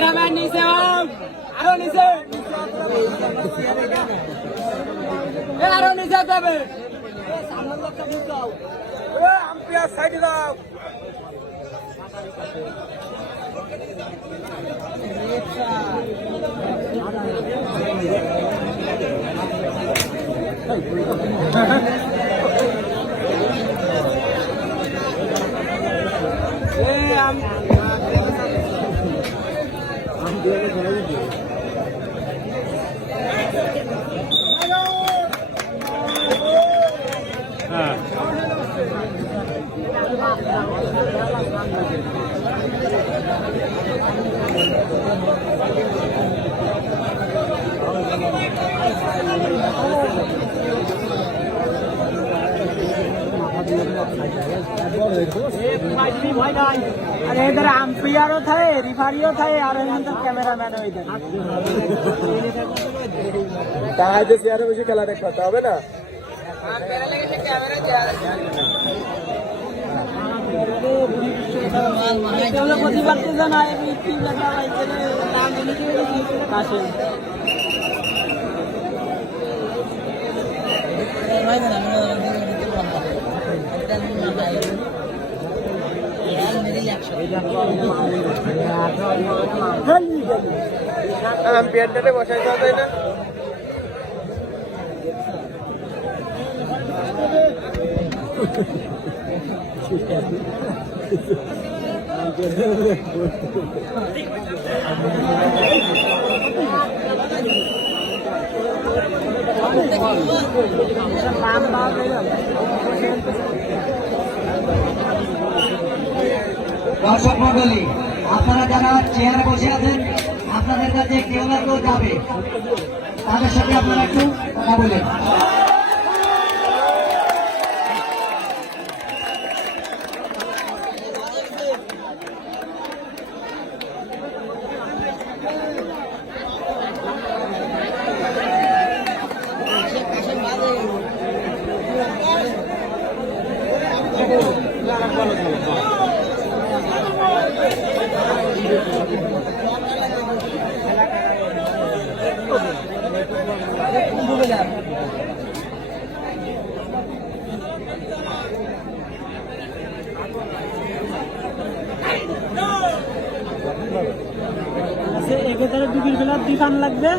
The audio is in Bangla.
ক্যামেরাম্যান নিচে আরো নিচে আরো নিচে যাবে আম্পিয়ার সাইডে দাও अरे इधर एम्पायरों थे रिफारियों थे और यहाँ तक कैमरामैन हो इधर कहाँ से यार मुझे खेला देख पाता है ना मेरा लेके कैमरा चलो कोई बात नहीं ना ये भी तीन लगा भाई चलो नाम लेने के लिए काशी भाई ना এম্পিয়ারটাতে বসাই দেওয়া যায় না দর্শক মন্ডলী আপনারা যারা চেয়ারে বসে আছেন আপনাদের কাছে কেউ না কেউ যাবে তাদের সাথে আপনারা একটু কথা বলেন একেবারে দুপুর বেলা দোকান লাগবে